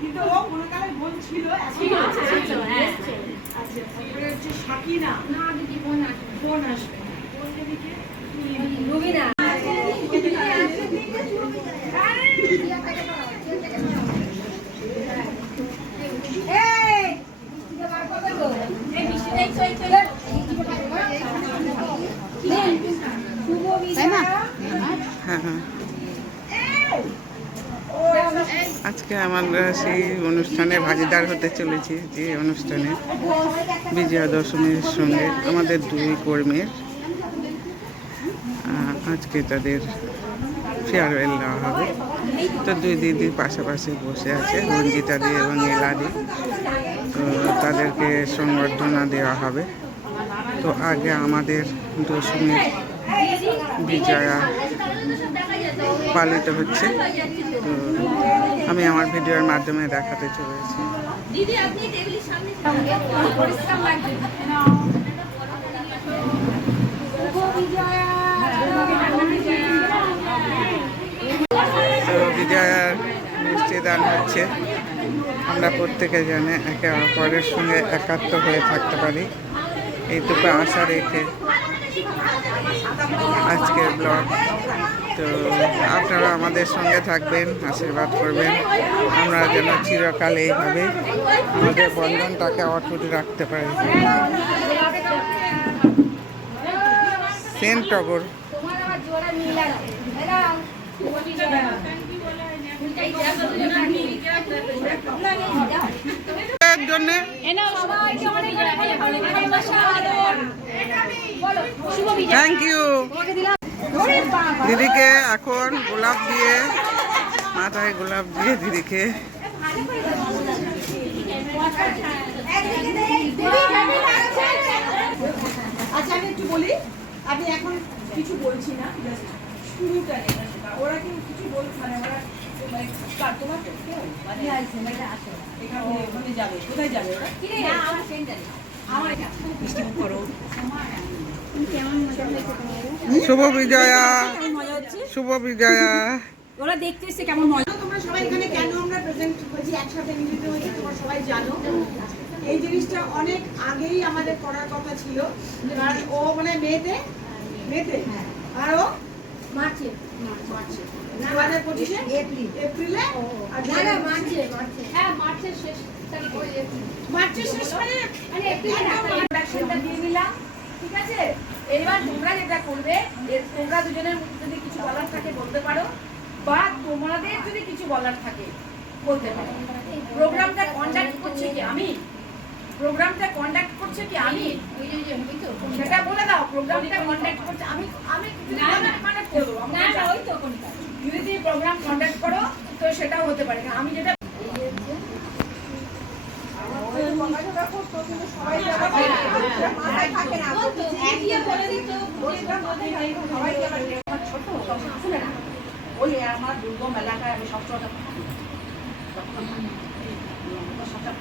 কিন্তু ও কোনো কালে বোন ছিল, শাকিনা না দিদি বোন আসবে রুবিনা আজকে আমরা সেই অনুষ্ঠানে ভাগিদার হতে চলেছি, যে অনুষ্ঠানে বিজয়া দশমীর সঙ্গে আমাদের দুই কর্মীর আজকে তাদের ফেয়ারওয়েল দেওয়া হবে। তো দুই দিদির পাশাপাশি বসে আছে, রঞ্জিতা দি এবং এলাদি। তো তাদেরকে সংবর্ধনা দেওয়া হবে। তো আগে আমাদের দশমীর বিজয়া পালিত হচ্ছে। তো আমি আমার ভিডিওর মাধ্যমে দেখাতে চলেছি। তো বিজয়ার মিষ্টি দান হচ্ছে। আমরা প্রত্যেকে জানে একে অপরের সঙ্গে একাত্ম হয়ে থাকতে পারি, এইটুকু আশা রেখে আজকের ব্লগ। তো আপনারা আমাদের সঙ্গে থাকবেন, আশীর্বাদ করবেন, আমরা যেন চিরকাল এইভাবে আমাদের বন্ধনটাকে অটুট রাখতে পারি। সেন্ট টগর জন্য থ্যাংক ইউ। দিদিকে এখন গোলাপ দিয়ে, মাথায় গোলাপ দিয়ে দিদিকে আচ্ছা আমি একটু বলি, আমি এখন কিছু বলছি না, শুরুটা ওরা কিন্তু কিছু বলছে, মানে ওরা তোমার এখানে যাবে, কোথায় যাবে ওরা? শুভ বিজয়া, শুভ বিজয়া। ওরা দেখতে এসে কেমন মজা। তোমরা সবাই এখানে কেন আমরা প্রেজেন্ট হয়েছি, একসাথে মিলিত হয়েছি, তোমরা সবাই জানো। এই জিনিসটা অনেক আগেই আমাদের করার কথা ছিল, কারণ ও মানে মেতে আর ও মার্চে 2025 এপ্রিলে মার্চের শেষ মানে এপ্রিলে দিয়ে নিলাম। ঠিক আছে, এবার তোমরা যেটা করবে, তোমরা দুজনের মধ্যে যদি কিছু বলার থাকে বলতে পারো, বা তোমাদের যদি কিছু বলার থাকে বলতে পারো। প্রোগ্রামটা কন্ডাক্ট করছে কি আমি, সেটা বলে দাও। প্রোগ্রামটা কন্ডাক্ট করছে আমি কন্ডাক্ট করবো, যদি প্রোগ্রাম কন্ডাক্ট করো তো সেটাও হতে পারে। আমি যেটা ওই আমার দুর্গম এলাকায় আমি সবসময়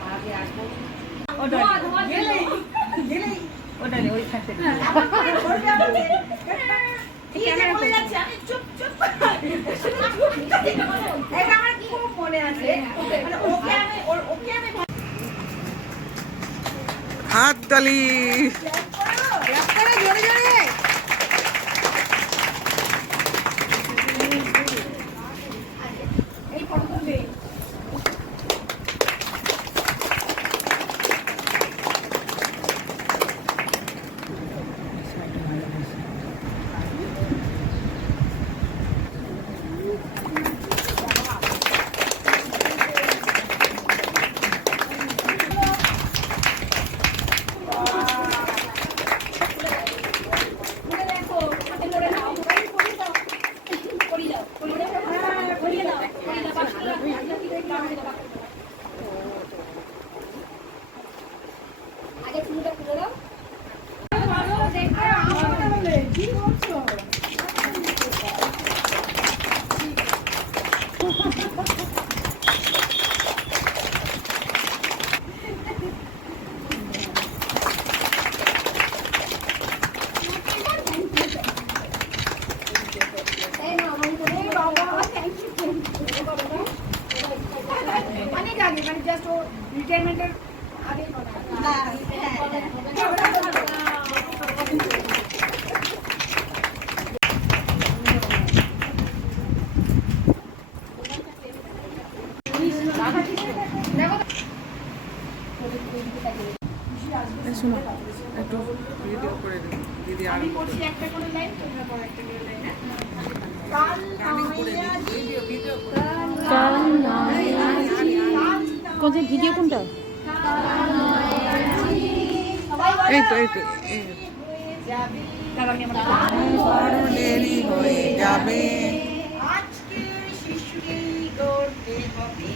পাড়া দিয়ে আসবো, মনে আছে। হাত তালি। রিটায়ারমেন্টের আগে শোনো একটু ভিডিও করে দিন দিদি। আমি করছি একটা করে লাইন, তোমরা করো একটা করে লাইন। কোনটা ভিডিও কোনটা? এই তো বড় দেরি হয়ে যাবে। আজকে শিশুটি করতে হবে